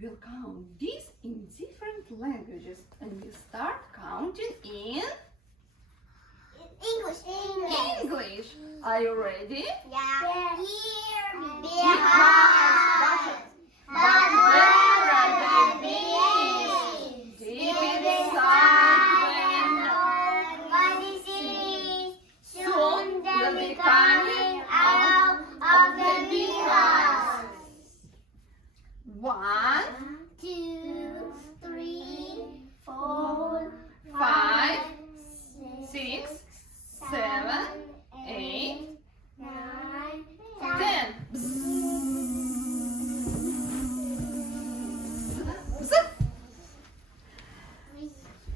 we will count these in different languages, and we start counting in English. Are you ready? Yeah. Here, Beehives, but where are the bees? Deep inside when nobody sees. soon will be coming out of the beehives. 1, 2, 3, 4, 5, 6, 7, 8, 9, 10.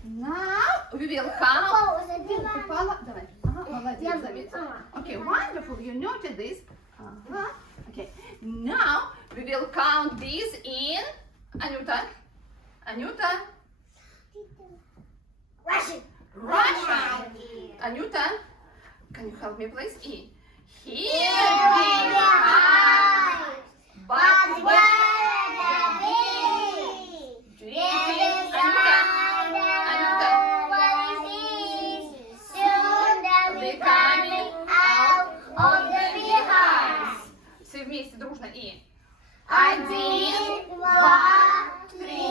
Now we will count. Давай. Молодец, заметил. Okay, wonderful. You noted this. Okay. Now we will count these in Anyuta. Russian. Anyuta, can you help me please? Here we are. But where the bees? Deep Anyuta. Soon they'll be coming out of the beehives. Все вместе дружно и 1, 2, 3,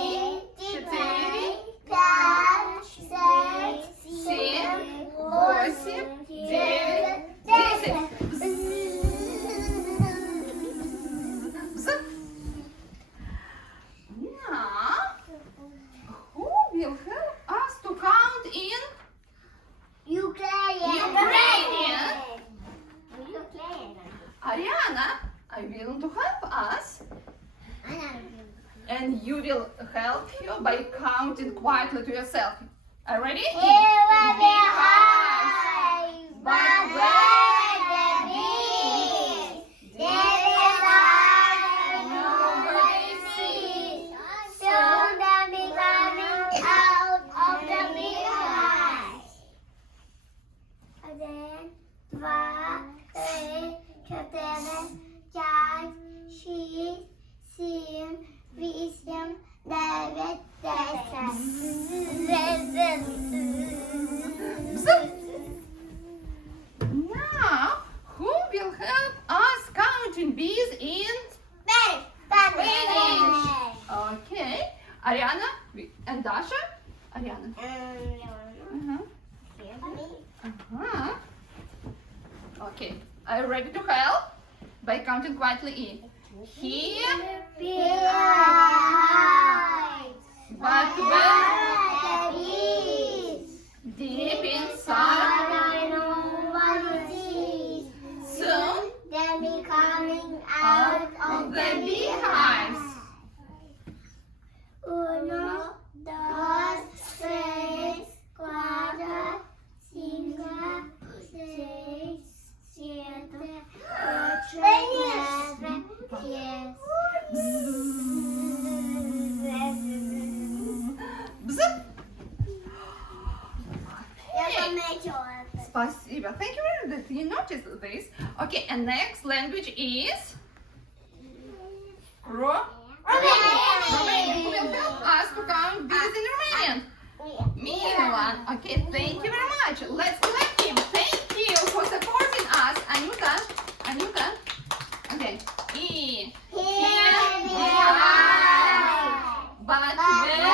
4, 5, 6, 7, 8, 9, 10. Now, who will help us to count in Ukrainian? Ariana, are you willing to help us? And you will help you by counting quietly to yourself. Are you ready? But where the bees? There is nobody sees. Soon they'll be coming out of the beehives. 1, 2, 3, 4, 5, 6, 7, 8, 9, 10. Now, who will help us counting bees in Spanish? Okay. Ariana and Dasha? Ariana. Okay. Are you ready to help? By counting quietly in. Here, but where deep inside, soon they'll be coming out out of the beehives. 1, 2, 3, 4, 5, 6, 7, 8, 9, 10. Спасибо. Thank you very much. You noticed this. Okay, and next language is Romanian. Who will help us to count bees in Romanian? Milan. Okay, thank you very much. Let's clap him. Thank you for supporting us. Anyuta. Okay. Here we are. But where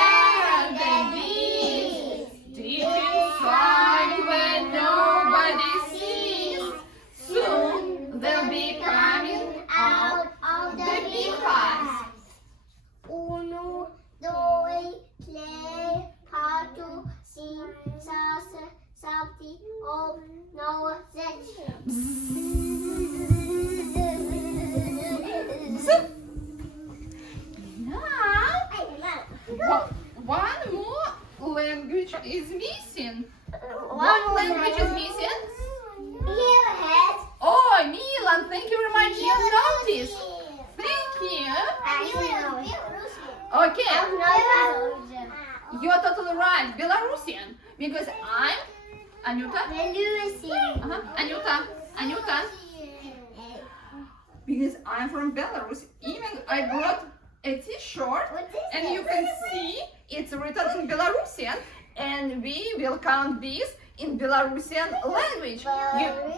are the bees? Deep inside where nobody sees. Soon they'll be coming out of the beehives. 1, 2, 3, 4, 5, 6, 7, 8, 9, 10. Now, one more language is missing. What language is missing? Oh, Milan, thank you very much. You noticed. Thank you. Okay, you're totally right. Belarusian. Because I'm Anyuta. Anyuta. Because I'm from Belarus. Even I brought a t-shirt, What is and you this? can see it's written in Belarusian, and we will count bees in Belarusian language. Mhm.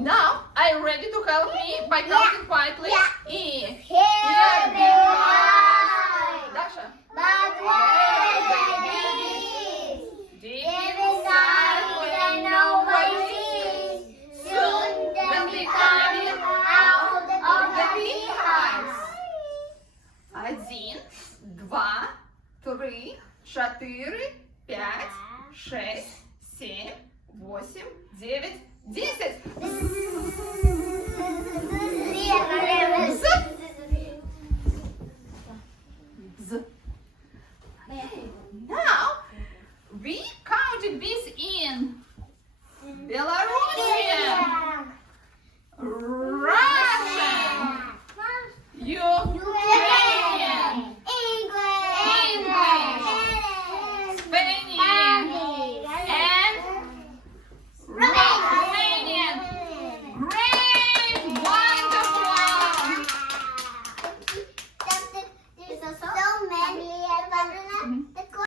Now, are you ready to help me by counting quietly? Yeah. E. Here we are. Dasha. But where the bees? Deep Deep inside, inside, we we know know what what it it is. is. Soon Soon they'll they'll be be coming coming out out of of the the beehives. beehives. 1, 2, 3, 4, 5, 6, 7, 8,